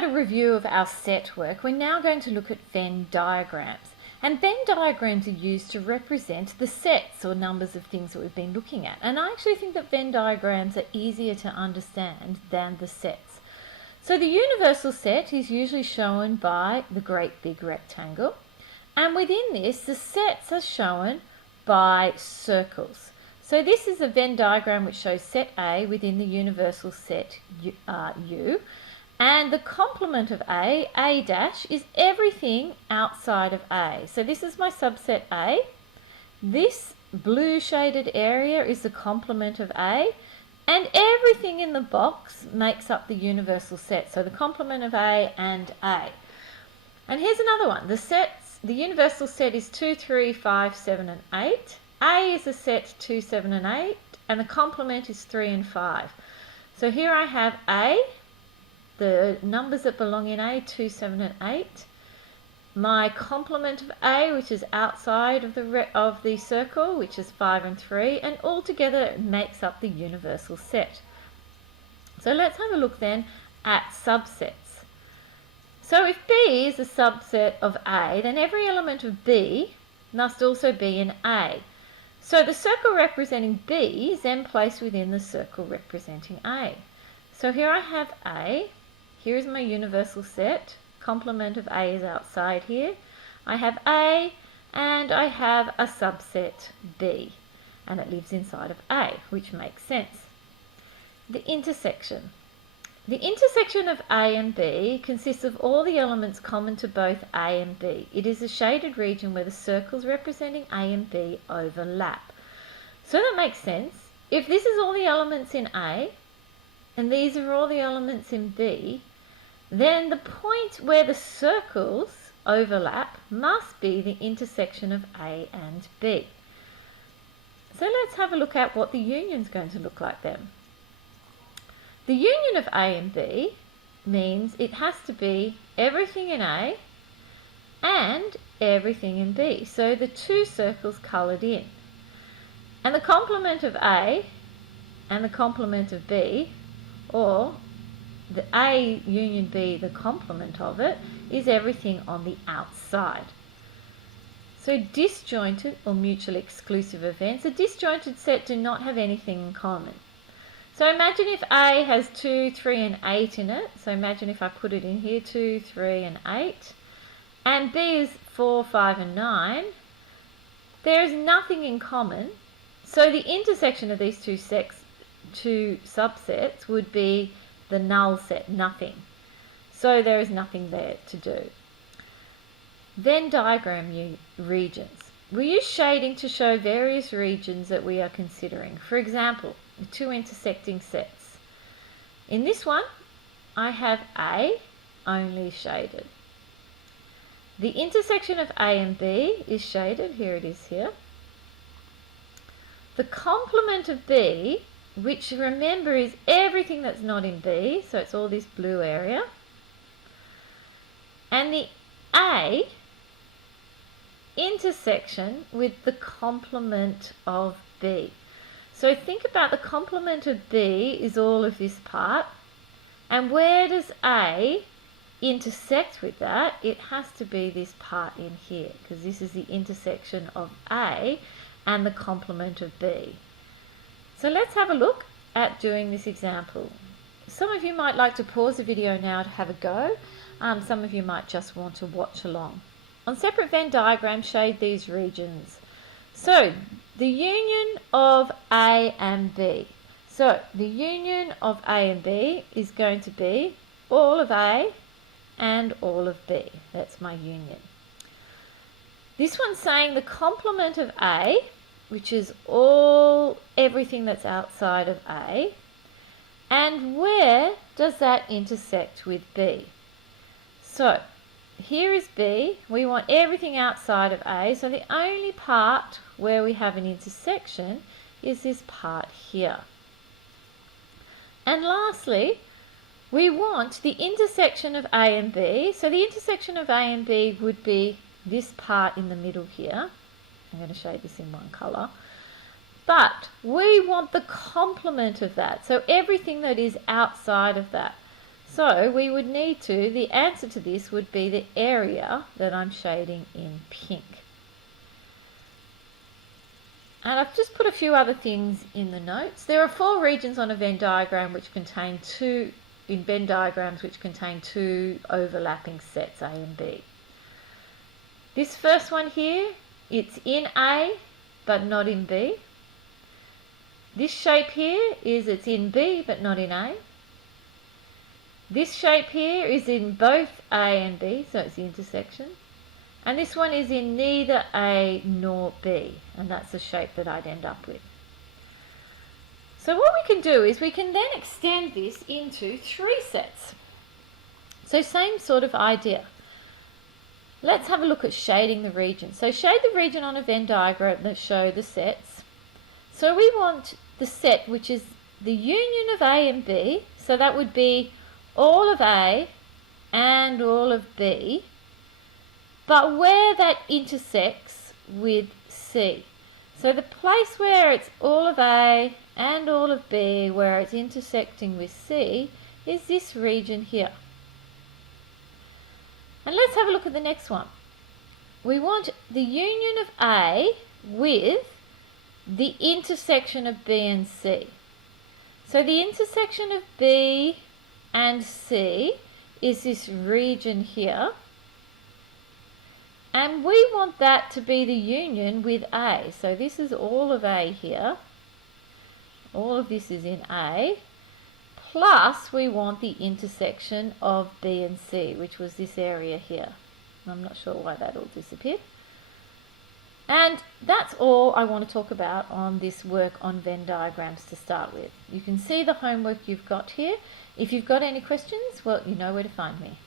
had a review of our set work, we're now going to look at Venn diagrams. And Venn diagrams are used to represent the sets or numbers of things that we've been looking at. And I actually think that Venn diagrams are easier to understand than the sets. So the universal set is usually shown by the great big rectangle. And within this, the sets are shown by circles. So this is a Venn diagram which shows set A within the universal set U. And the complement of A dash, is everything outside of A. So this is my subset A. This blue shaded area is the complement of A. And everything in the box makes up the universal set. So the complement of A and A. And here's another one. The universal set is 2, 3, 5, 7 and 8. A is a set 2, 7 and 8. And the complement is 3 and 5. So here I have A. The numbers that belong in A, 2, 7 and 8. My complement of A, which is outside of the circle, which is 5 and 3. And altogether it makes up the universal set. So let's have a look then at subsets. So if B is a subset of A, then every element of B must also be in A. So the circle representing B is then placed within the circle representing A. So here I have A. Here is my universal set. Complement of A is outside here. I have A and I have a subset B. And it lives inside of A, which makes sense. The intersection. The intersection of A and B consists of all the elements common to both A and B. It is a shaded region where the circles representing A and B overlap. So that makes sense. If this is all the elements in A and these are all the elements in B, then the point where the circles overlap must be the intersection of A and B. So let's have a look at what the union is going to look like then. The union of A and B means it has to be everything in A and everything in B. So the two circles coloured in. And the complement of A and the complement of B, or the A union B, the complement of it, is everything on the outside. So disjointed or mutually exclusive events, a disjointed set do not have anything in common. So imagine if A has 2, 3 and 8 in it. So imagine if I put it in here, 2, 3 and 8. And B is 4, 5 and 9. There is nothing in common. So the intersection of these two subsets would be the null set, nothing. So there is nothing there to do. Venn diagram regions. We use shading to show various regions that we are considering. For example, two intersecting sets. In this one, I have A only shaded. The intersection of A and B is shaded. Here it is here. The complement of B, which remember is everything that's not in B, so it's all this blue area, and the A intersection with the complement of B. So think about the complement of B is all of this part, and where does A intersect with that? It has to be this part in here, because this is the intersection of A and the complement of B. So let's have a look at doing this example. Some of you might like to pause the video now to have a go. Some of you might just want to watch along. On separate Venn diagrams, shade these regions. So the union of A and B. So the union of A and B is going to be all of A and all of B. That's my union. This one's saying the complement of A, which is everything that's outside of A, and where does that intersect with B? So here is B, we want everything outside of A, so the only part where we have an intersection is this part here. And lastly, we want the intersection of A and B, so the intersection of A and B would be this part in the middle here. I'm going to shade this in one colour. But we want the complement of that, so everything that is outside of that. So we would need to, the answer to this would be the area that I'm shading in pink. And I've just put a few other things in the notes. There are 4 regions on a Venn diagram which contain in Venn diagrams which contain 2 overlapping sets, A and B. This first one here, it's in A but not in B. This shape here it's in B but not in A. This shape here is in both A and B, so it's the intersection. And this one is in neither A nor B, and that's the shape that I'd end up with. So what we can do is we can then extend this into 3 sets. So same sort of idea. Let's have a look at shading the region. So shade the region on a Venn diagram that show the sets. So we want the set which is the union of A and B, so that would be all of A and all of B, but where that intersects with C. So the place where it's all of A and all of B, where it's intersecting with C, is this region here. And let's have a look at the next one. We want the union of A with the intersection of B and C. So the intersection of B and C is this region here. And we want that to be the union with A. So this is all of A here. All of this is in A. Plus we want the intersection of B and C, which was this area here. I'm not sure why that all disappeared. And that's all I want to talk about on this work on Venn diagrams to start with. You can see the homework you've got here. If you've got any questions, well, you know where to find me.